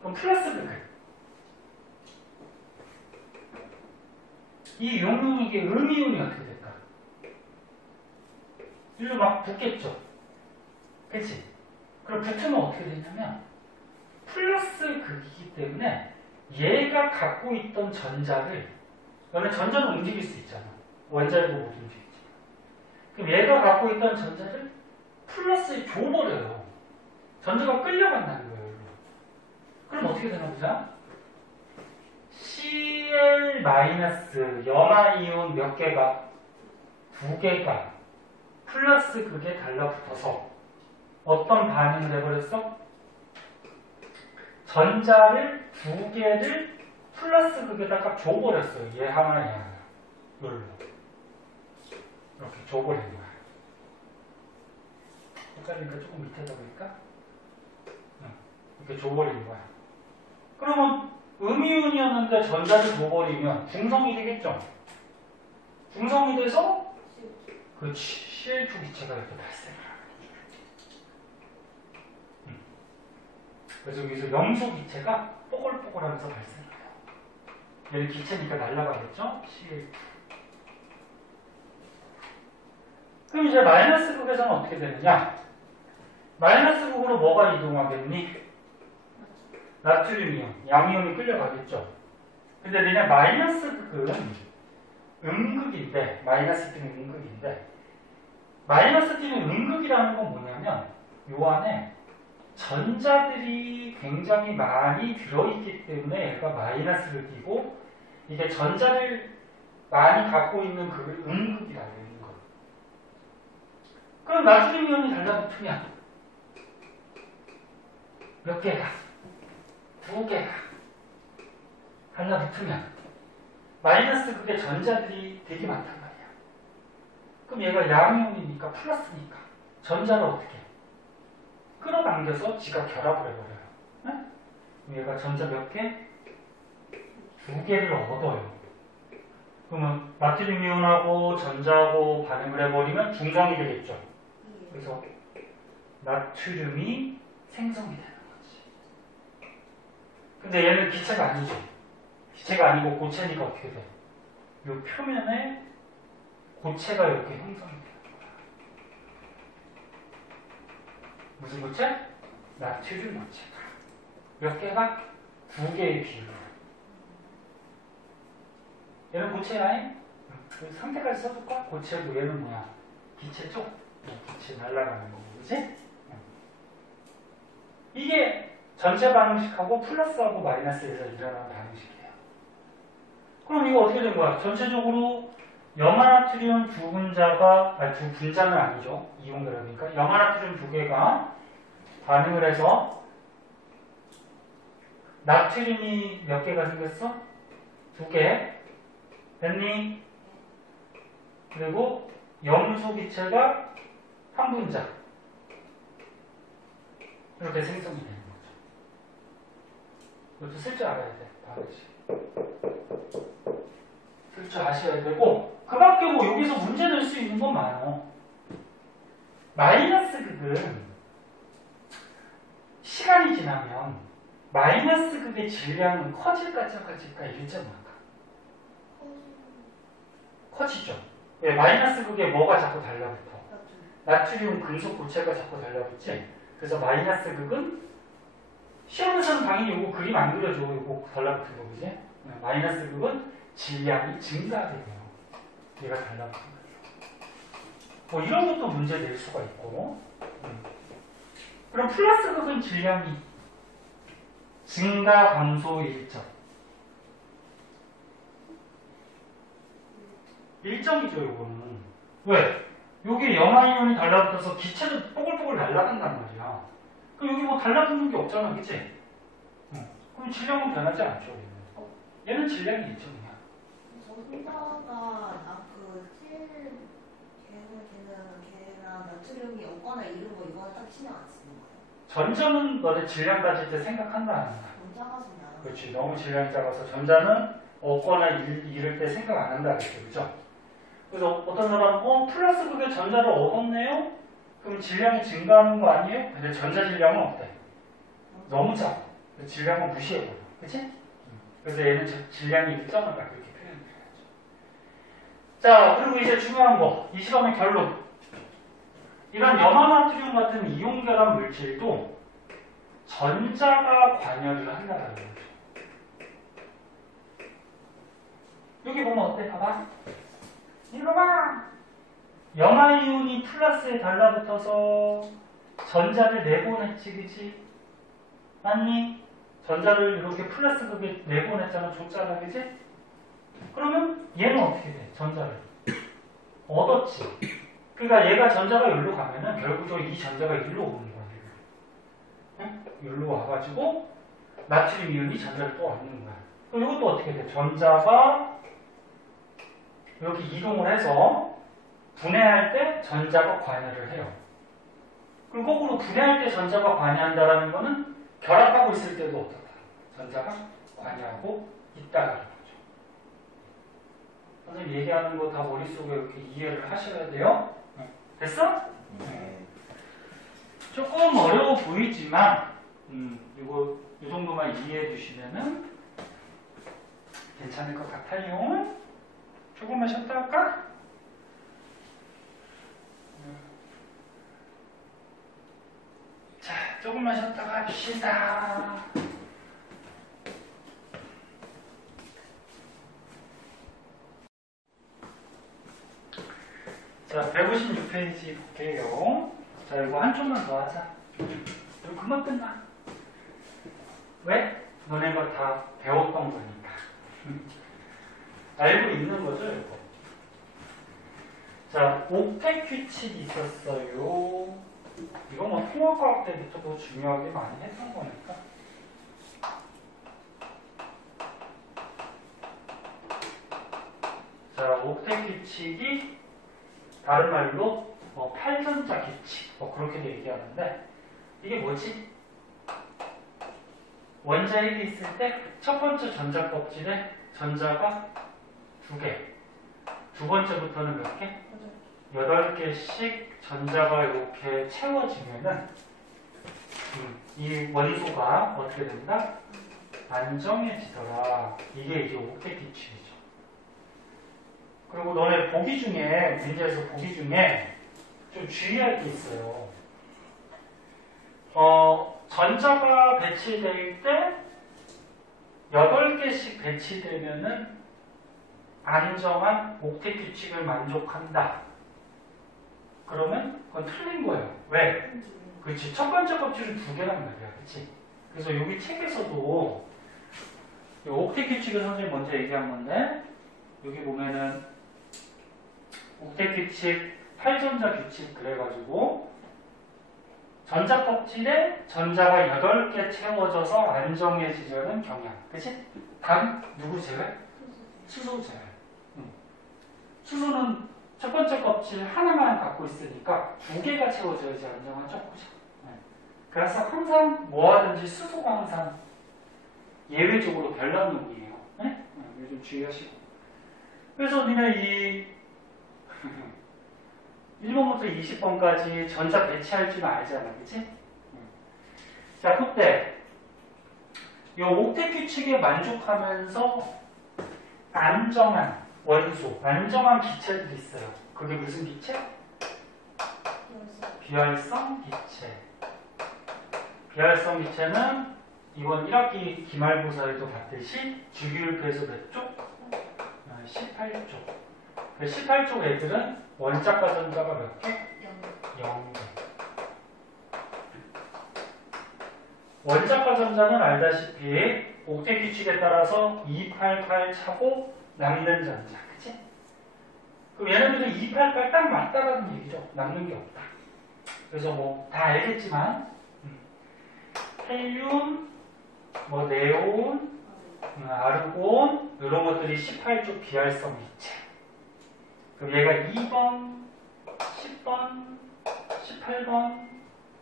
그럼 플러스 극은 이 용융이게 음이온이 어떻게 될까? 일로 막 붙겠죠. 그치? 그럼 붙으면 어떻게 되냐면 플러스 극이기 때문에 얘가 갖고 있던 전자를 너는 전자는 움직일 수 있잖아. 원자력도 못 움직이지. 그럼 얘가 갖고 있던 전자를 플러스에 줘버려요. 전자가 끌려간다는 거예요. 그럼 어떻게 되나 보자. Cl- 염화이온 몇 개가? 두 개가 플러스 극에 달라붙어서 어떤 반응을 해버렸어? 전자를 두 개를 플러스 극에다가 줘버렸어요. 얘 하나, 얘 하나. 이걸로. 이렇게 줘버린 거야. 헷갈리니까 조금 밑에다 볼까? 이렇게 줘버린 거야. 그러면 음이온이었는데 전자를 줘버리면 중성이 되겠죠? 중성이 돼서 그 Cl2 기체가 이렇게 발생을 하는 거죠. 그래서 여기서 염소 기체가 뽀글뽀글하면서 발생해요. 얘는 기체니까 날아가겠죠? Cl2. 그럼 이제 마이너스 극에서는 어떻게 되느냐? 마이너스 극으로 뭐가 이동하겠니? 나트륨 이온, 양이온이 끌려가겠죠. 근데 너네 마이너스 극은 음극인데, 마이너스 T는 음극인데, 마이너스 T는 음극이라는 건 뭐냐면 요 안에 전자들이 굉장히 많이 들어있기 때문에 얘가 마이너스를 띄고 이게 전자를 많이 갖고 있는 극을 음극이라고 하는 거. 그럼 나트륨 이온이 달라붙으면 몇 개가? 두 개가 달라붙으면 마이너스 극의 전자들이 되게 많단 말이야. 그럼 얘가 양이온이니까 플러스니까 전자를 어떻게 해? 끌어당겨서 지가 결합을 해버려요. 네? 얘가 전자 몇 개? 두 개를 얻어요. 그러면 나트륨 이온하고 전자하고 반응을 해버리면 중성이 되겠죠. 그래서 나트륨이 생성이 되는 거지. 근데 얘는 기체가 아니죠. 기체가 아니고 고체니까 어떻게 돼? 이 표면에 고체가 이렇게 형성이 되는 거야. 무슨 고체? 나트륨 고체가. 몇 개가? 두 개의 비율로. 얘는 고체라인? 상태까지 써줄까? 고체고 얘는 뭐야? 기체죠? 기체 날아가는 거고, 그치? 이게 전체 반응식하고 플러스하고 마이너스에서 일어나는 반응식이에요. 그럼 이거 어떻게 된 거야? 전체적으로 염화나트륨 두 분자가, 두 분자는 아니죠. 이온 결합이니까. 염화나트륨 두 개가 반응을 해서 나트륨이 몇 개가 생겼어? 두 개. 됐니? 그리고 염소 기체가 한 분자. 이렇게 생성이 되는 거죠. 이것도 쓸 줄 알아야 돼. 반응식. 쓸 줄 아셔야 되고, 그 밖에 뭐 여기서 문제 낼 수 있는 건 많아. 마이너스 극은 시간이 지나면 마이너스 극의 질량은 커질까 작아질까 일정할까? 커지죠. 왜? 마이너스 극에 뭐가 자꾸 달라붙어? 나트륨 금속 고체가 자꾸 달라붙지? 그래서 마이너스 극은 시험에서는 당연히 이거 그림 안 그려줘. 이거 달라붙은 거, 그지? 마이너스 극은 질량이 증가돼요. 얘가 달라붙은 거예요. 뭐 이런 것도 문제 낼 수가 있고. 그럼 플러스 극은 질량이 증가 감소 일정. 일정이죠, 요거는. 왜? 여기 염화이온이 달라붙어서 기체도 뽀글뽀글 날아간단 말이야. 그럼 여기 뭐 달라붙는 게 없잖아, 그치? 그럼 질량은 변하지 않죠, 얘는 질량이 일정이야. 저 혼자가 걔랑 나트륨이 없거나 이런 거 이거는 딱 신경 안 쓰는 거예요. 전자는 너네 질량 따질 때 생각한다, 안 한다? 혼자가 그냥. 그렇지. 너무 질량이 작아서 전자는 없거나 이럴 때 생각 안 한다, 그랬죠, 그죠? 그래서 어떤 사람은, 플러스 극에 전자를 얻었네요? 그럼 질량이 증가하는 거 아니에요? 근데 전자 질량은 어때? 너무 작아. 질량은 무시해버려. 그치? 그래서 얘는 질량이 일정하다. 그렇게 표현해야죠. 자, 그리고 이제 중요한 거. 이 시험의 결론. 이런 염화나트륨 같은 이온결합 물질도 전자가 관여를 한다는 거죠. 여기 보면 어때? 봐봐. 이거 봐. 염화이온이 플러스에 달라붙어서 전자를 내보냈지, 그치? 맞니? 전자를 이렇게 플러스 극에 내보냈잖아, 줬잖아, 그치? 그러면 얘는 어떻게 돼? 전자를 얻었지. 그러니까 얘가 전자가 여기로 가면은 결국적으로 이 전자가 여기로 오는 거야. 응? 여기로 와가지고 나트륨 이온이 전자를 또 얻는 거야. 그럼 이것도 어떻게 돼? 전자가 이렇게 이동을 해서 분해할 때 전자가 관여를 해요. 그리고 거꾸로 분해할 때 전자가 관여한다라는 거는 결합하고 있을 때도 어떻다? 전자가 관여하고 있다라는 거죠. 선생님 얘기하는 거 다 머릿속에 이렇게 이해를 하셔야 돼요. 됐어? 네. 조금 어려워 보이지만 이거 이 정도만 이해해 주시면은 괜찮을 것 같아요. 조금만 쉬었다 할까? 자, 조금만 쉬었다가 합시다. 자, 156페이지 볼게요. 자, 이거 한 쪽만 더 하자. 이거 금방 끝나. 왜? 너네가 다 배웠던 거니까. 알고 있는 거죠, 이거. 자, 옥텟 규칙이 있었어요. 이거 뭐 통합과학 때부터 중요하게 많이 했던 거니까. 자, 옥텟 규칙이 다른 말로 팔전자 규칙 그렇게도 얘기하는데 이게 뭐지? 원자핵이 있을 때 첫 번째 전자 껍질에 전자가 2개, 두 번째부터는 몇 개? 8개씩 전자가 이렇게 채워지면은 이 원소가 어떻게 된다? 안정해지더라. 이게 이제 옥텟 규칙이죠. 그리고 너네 보기 중에, 문제에서 보기 중에 좀 주의할 게 있어요. 전자가 배치될 때 8개씩 배치되면은 안정한 옥텟 규칙을 만족한다. 그러면 그건 틀린 거예요. 왜? 그렇지. 첫 번째 껍질은 2개란 말이야. 그렇지? 그래서 여기 책에서도 이 옥텟 규칙을 선생님 먼저 얘기한 건데 여기 보면은 옥텟 규칙, 8전자 규칙 그래가지고 전자 껍질에 전자가 8개 채워져서 안정해지려는 경향. 그치? 단 누구 제외? 수소 제외. 수소는 첫 번째 껍질 하나만 갖고 있으니까 2개가 채워져야지 안정하죠? 그죠? 그래서 항상 뭐하든지 수소가 항상 예외적으로 별난놈이에요. 네? 이거 좀 주의하시고. 그래서 니네 이 1번부터 20번까지 전자 배치할 줄 알잖아. 그치? 자, 그때 이 옥텟 규칙에 만족하면서 안정한 원소, 안정한 기체들이 있어요. 그게 무슨 기체? 비활성 기체. 비활성 기체는 이번 1학기 기말고사에도 봤듯이 주기율표에서 몇 쪽? 18쪽. 그 18쪽 애들은 원자과 전자가 몇 개? 0개. 원자과 전자는 알다시피 옥텟 규칙에 따라서 288 차고 남는 전자. 그치? 그럼 얘네들은 288 딱 맞다라는 얘기죠. 남는 게 없다. 그래서 뭐 다 알겠지만 헬륨, 뭐 네온, 아르곤 이런 것들이 18쪽 비활성 기체. 그럼 얘가 2번, 10번, 18번.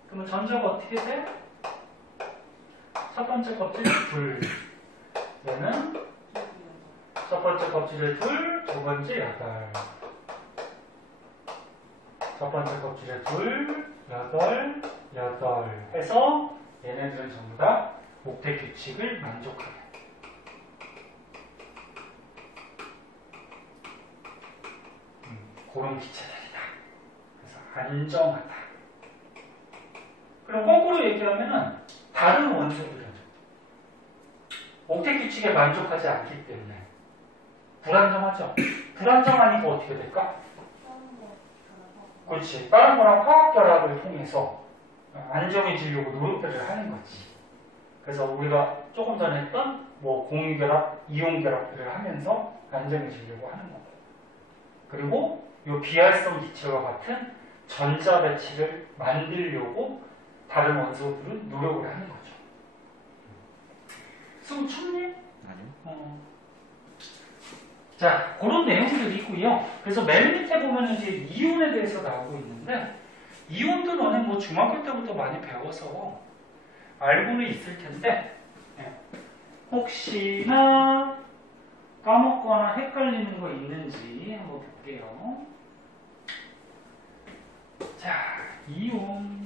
그러면 전자가 어떻게 돼? 첫 번째 껍질에 둘. 얘는 첫 번째 껍질에 둘, 두 번째 여덟. 첫 번째 껍질에 둘, 여덟, 여덟 해서 얘네들은 전부 다 옥텟 규칙을 만족하게. 그런 기체들이다. 그래서 안정하다. 그럼 거꾸로 얘기하면은 다른 원소들은 옥텟 규칙에 만족하지 않기 때문에 불안정하죠. 불안정하니까 어떻게 될까? 그렇지. 다른 거랑 화학 결합을 통해서 안정해지려고 노력들을 하는 거지. 그래서 우리가 조금 전에 했던 뭐 공유 결합, 이온 결합들을 하면서 안정해지려고 하는 거고. 그리고 이 비활성 기체와 같은 전자 배치를 만들려고 다른 원소들은 노력을 하는 거죠. 숨 춥니? 아니요. 자, 그런 내용들이 있고요. 그래서 맨 밑에 보면 이제 이온에 대해서 나오고 있는데, 이온도 너네 뭐 중학교 때부터 많이 배워서 알고는 있을 텐데, 혹시나 까먹거나 헷갈리는 거 있는지 한번 볼게요. 자, 이온.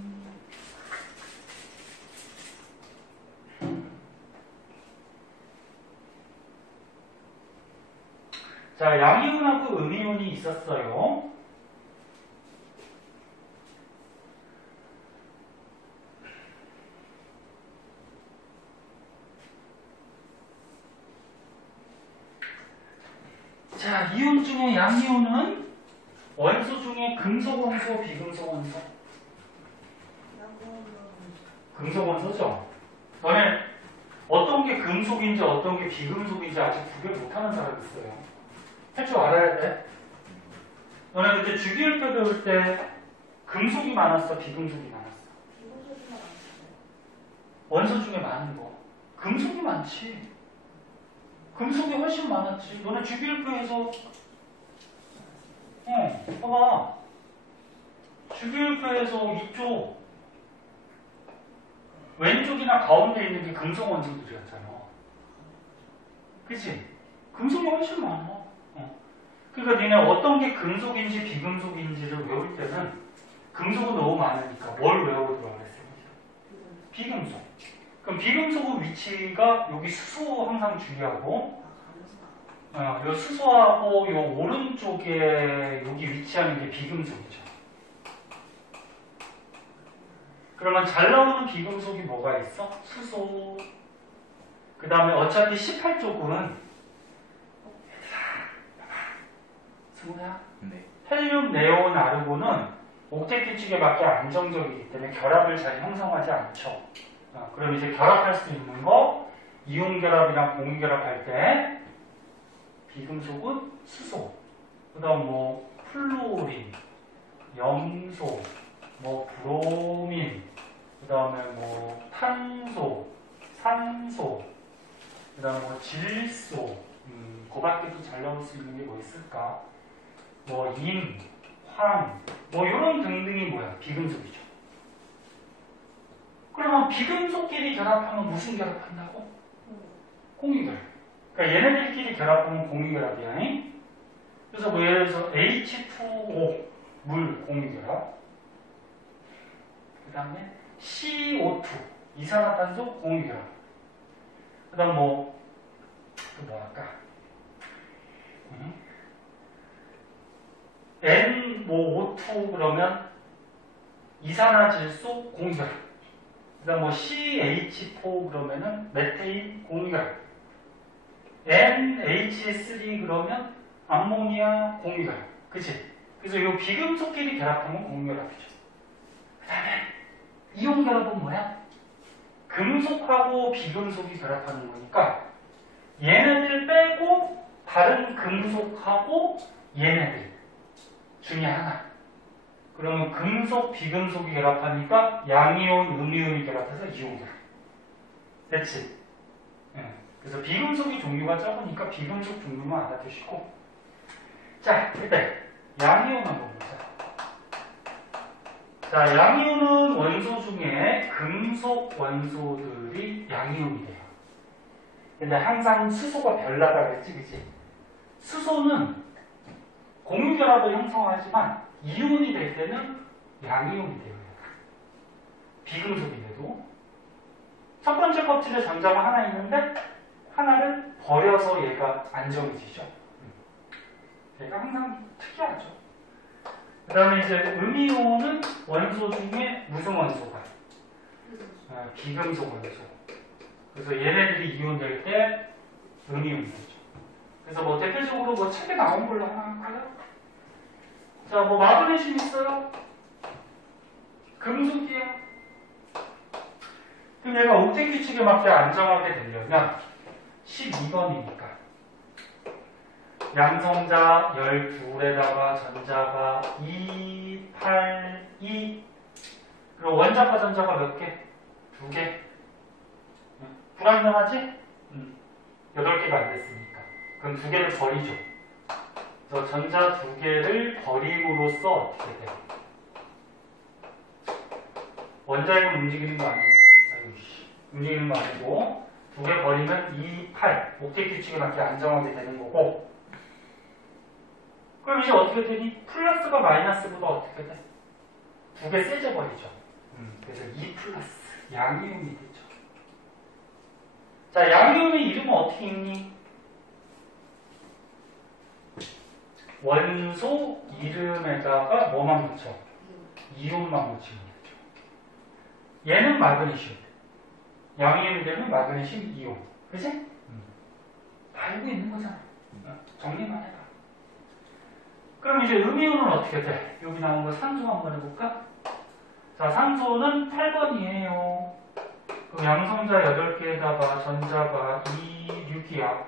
자, 양이온하고 음이온이 있었어요. 자, 이온 중에 양이온은 원소 중에 금속 원소, 비금속 원소. 금속 원소죠. 너네 어떤 게 금속인지 어떤 게 비금속인지 아직 구별 못하는 사람 있어요. 할 줄 알아야 돼. 너네 그때 주기율표 배울 때 금속이 많았어, 비금속이 많았어? 원소 중에 많은 거. 금속이 많지. 금속이 훨씬 많았지. 너네 주기율표에서 봐봐. 주기율표에서 이쪽 왼쪽이나 가운데 있는 게 금속 원소들이었잖아. 그치? 금속이 훨씬 많아. 그러니까 니네 어떤 게 금속인지 비금속인지를 외울 때는 금속은 너무 많으니까 뭘 외우더라 그랬어? 비금속. 그럼 비금속의 위치가 여기 수소 항상 주의하고, 요 수소하고 요 오른쪽에 여기 위치하는 게 비금속이죠. 그러면 잘 나오는 비금속이 뭐가 있어? 수소. 그 다음에 어차피 18쪽은 승우야? 네. 헬륨, 네온, 아르곤은 옥텟 규칙에 맞게 안정적이기 때문에 결합을 잘 형성하지 않죠. 그럼 이제 결합할 수 있는 거, 이온 결합이랑 공유 결합할 때 비금속은 수소, 그 다음 뭐 플로린, 염소, 뭐 브로민, 그 다음에 뭐 탄소, 산소, 그 다음에 뭐 질소, 그 밖에도 잘 나올 수 있는 게 뭐 있을까? 뭐 임, 황, 뭐 이런 등등이 뭐야? 비금속이죠. 그러면 비금속끼리 결합하면 무슨 결합한다고? 공유결합. 그러니까 얘네들끼리 결합하면 공유결합이야. 그래서 뭐 예를 들어서 H2O 물 공유결합, 그 다음에 CO2 이산화탄소 공유결합, 그 다음 뭐 할까? N 뭐 O2 그러면 이산화질소 공유결합. 그다음 뭐 CH4 그러면은 메테인 공유결합. NH3 그러면 암모니아 공유결합. 그치? 그래서 이 비금속끼리 결합하면 공유결합이죠. 그 다음에 이온결합은 뭐야? 금속하고 비금속이 결합하는 거니까 얘네들 빼고 다른 금속하고 얘네들 중에 하나. 그러면 금속, 비금속이 결합하니까 양이온, 음이온이 결합해서 이온결합. 됐지? 네. 그래서 비금속이 종류가 적으니까 비금속 종류만 알아두시고. 자, 그때 양이온 한번 보자. 자, 양이온은 원소 중에 금속 원소들이 양이온이 돼요. 근데 항상 수소가 별나다 그랬지, 그치? 수소는 공유결합을 형성하지만 이온이 될 때는 양이온이 돼요. 비금속인데도. 첫 번째 껍질에 전자가 하나 있는데 하나를 버려서 얘가 안정해지죠. 얘가 항상 특이하죠. 그 다음에 이제 음이온은 원소 중에 무슨 원소가? 비금속 원소. 그래서 얘네들이 이온될 때 음이온이 되죠. 그래서 뭐 대표적으로 뭐 책에 나온 걸로 하나 할까요? 자, 뭐 마그네슘 있어요? 금속이야. 그럼 얘가 옥텟 규칙에 맞게 안정하게 되려면 12번이니까 양성자 12에다가 전자가 2, 8, 2 그리고 원자과 전자가 몇 개? 2개. 불안정하지? 8개가 안 됐으니까. 그럼 2개를 버리죠. 그래서 전자 2개를 버림으로써 어떻게 돼요? 원자핵은 움직이는 거 아니고, 움직이는 거 아니고, 2개 버리면 2, 8. 옥텟 규칙에 맞게 안정하게 되는 거고. 그럼 이제 어떻게 되니? 플러스가 마이너스보다 어떻게 돼? 2개 세져버리죠. 그래서 2 플러스. 양이온이 되죠. 자, 양이온의 이름은 어떻게 읽니? 원소 이름에다가 뭐만 붙여? 이온만 붙이면 되죠. 얘는 마그네슘. 양이온이 되면 마그네슘 이온. 그치? 다 알고 있는 거잖아. 정리만 해봐. 그럼 이제 음이온은 어떻게 돼? 여기 나온 거 산소 한번 해볼까? 자, 산소는 8번이에요. 그럼 양성자 8개에다가 전자가 2, 6이야.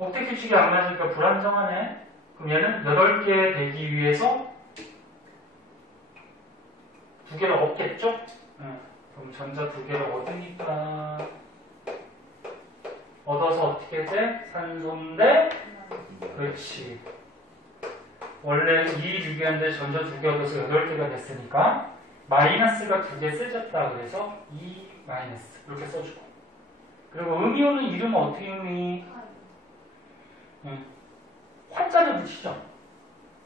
옥텟 규칙이 안 맞으니까 불안정하네. 그럼 얘는 8개 되기 위해서 2개를 얻겠죠? 그럼 전자 2개를 얻으니까 얻어서 어떻게 돼? 산소인데 그렇지. 원래 2, 6이었는데 전자 2개 얻어서 8개가 됐으니까 마이너스가 2개 세졌다 그래서 2 마이너스 이렇게 써주고. 그리고 음이온은 이름은 어떻게 읽니? 화자를 붙이죠.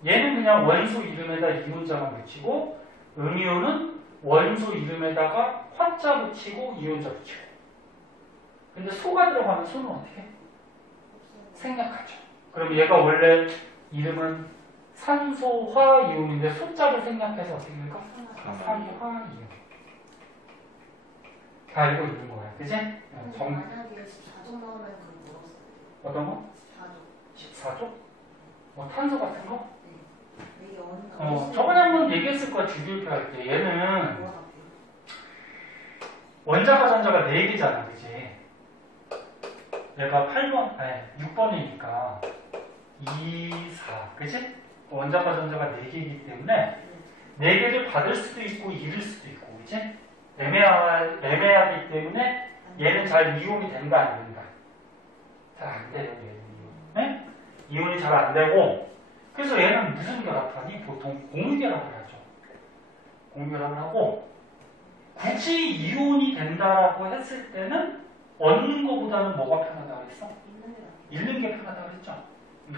얘는 그냥 원소 이름에다 이온자만 붙이고, 음이온은 원소 이름에다가 화자 붙이고 이온자 붙이고. 근데 소가 들어가면 소는 어떻게 해? 생략하죠. 그럼 얘가 원래 이름은 산소화 이온인데 소자를 생략해서 어떻게 될까? 산화 이온. 다 알고 있는 거야, 그지? 만약에 14종 나오면 그럼 물었어요. 어떤 거? 14조? 뭐 탄소 같은 거? 네. 저번에 한번 얘기했을 거야, 주기율표 할 때. 얘는 원자과 전자가 4개잖아, 그지? 얘가 8번, 아니, 6번이니까 2, 4, 그지? 원자과 전자가 4개이기 때문에 4개를 받을 수도 있고 잃을 수도 있고, 그지? 애매하기 때문에 얘는 잘 이온이 된다, 안 된다? 잘 안 돼요, 얘는. 네? 이온이 잘 안 되고, 그래서 얘는 무슨 결합하니? 보통 공유결합을 하죠. 공유결합을 하고, 굳이 이온이 된다라고 했을 때는 얻는 것보다는 뭐가 편하다고 그랬어? 잃는 게 편하다고 그랬죠.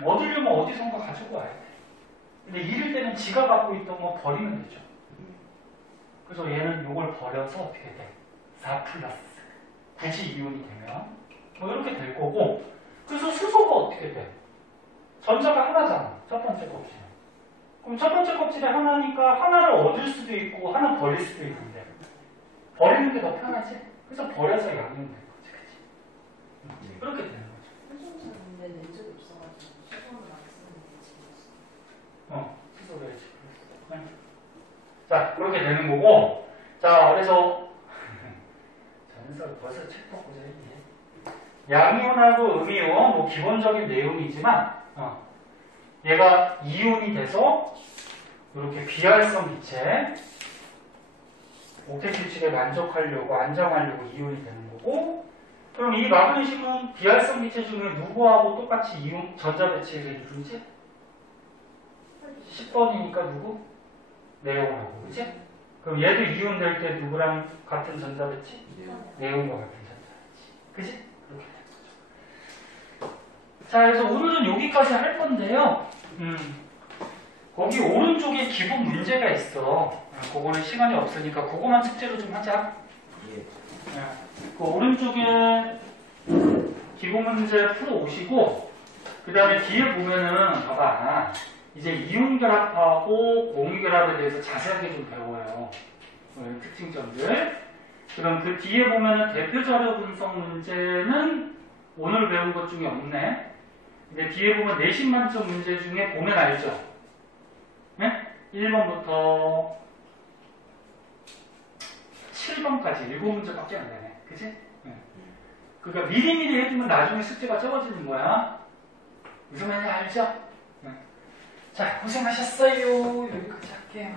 얻으려면 어디선가 가지고 와야 돼. 근데 잃을 때는 지가 갖고 있던 거 버리면 되죠. 그래서 얘는 이걸 버려서 어떻게 돼? 4 플러스. 굳이 이온이 되면 뭐 이렇게 될 거고, 그래서 수소가 어떻게 돼? 전자가 하나잖아. 첫 번째 껍질. 그럼 첫 번째 껍질에 하나니까 하나를 얻을 수도 있고 하나 버릴 수도 있는데 버리는 게 더 편하지? 그래서 버려서 양이면 되는 거지, 그치? 그렇게 되는 거죠. 한정사 근데 낸 적이 없어가지고 수선을 안 쓰는 게 집었어. 수소를 집어넣었어. 자, 그렇게 되는 거고, 자, 그래서 전설 벌써 챕터 고생했네. 양이온하고 음이온, 뭐 기본적인 내용이지만, 얘가 이온이 돼서 이렇게 비활성 기체, 옥텟 규칙에 만족하려고 안정하려고 이온이 되는 거고, 그럼 이 마그네슘은 비활성 기체 중에 누구하고 똑같이 이온 전자 배치를 이루지? 10번이니까 누구? 네온하고, 그치? 그럼 얘도 이온 될 때 누구랑 같은 전자 배치? 네온과 같은 전자 배치. 그치? 그렇게 되는 거죠. 자, 그래서 오늘은 여기까지 할 건데요. 거기 오른쪽에 기본 문제가 있어. 그거는 시간이 없으니까 그거만 숙제로 좀 하자. 예. 그 오른쪽에 기본 문제 풀어 오시고, 그 다음에 뒤에 보면은, 봐봐. 이제 이온 결합하고 공유 결합에 대해서 자세하게 좀 배워요. 특징점들. 그럼 그 뒤에 보면은 대표 자료 분석 문제는 오늘 배운 것 중에 없네. 근데 뒤에 보면 내신 만점 문제 중에 보면 알죠? 네? 1번부터 7번까지 7문제밖에 안 되네. 그치? 네. 그러니까 미리미리 해두면 나중에 숙제가 적어지는 거야. 무슨 말인지 알죠? 네. 자, 고생하셨어요. 여기까지 할게요.